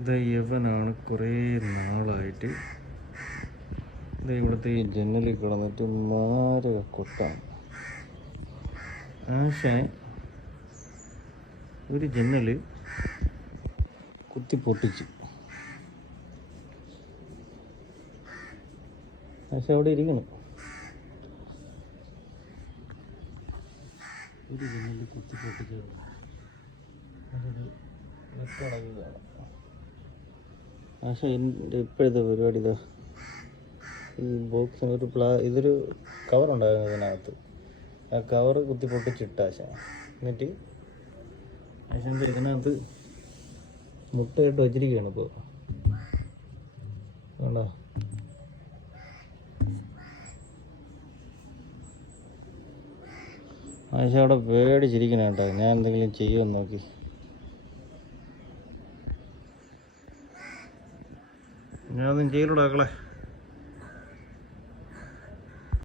ഇത് യവനാണ് കുറേ നാളായിട്ട് ഇത് ഇവിടുത്തെ ഈ ജനലിൽ കിടന്നിട്ട് മാരക കൊട്ടാണ്. ആശാൻ ഒരു ജനല് കുത്തി പൊട്ടിച്ച്. ആശാൻ അവിടെ ഇരിക്കണം. ഒരു ജനല് കുത്തി പൊട്ടിച്ചത് അതൊരു നെട്ടടങ്ങുകയാണ്. ആശാൻ എൻ്റെ ഇപ്പോഴത്തെ പരിപാടി ഇതാ, ഈ ബോക്സിന് ഒരു ഇതൊരു കവറുണ്ടായിരുന്നു ഇതിനകത്ത്. ആ കവറ് കുത്തി പൊട്ടിച്ചിട്ട ആശാൻ. എന്നിട്ട് ആശാൻ ഇതിനകത്ത് മുട്ടയിട്ട് വച്ചിരിക്കുകയാണ് ഇപ്പോൾ. വേണ്ടോ? ആശാൻ അവിടെ പേടിച്ചിരിക്കണം കേട്ടോ, ഞാൻ എന്തെങ്കിലും ചെയ്യുമെന്ന് നോക്കി. ഞാനൊന്നും ചെയ്യലൂടാ മക്കളെ.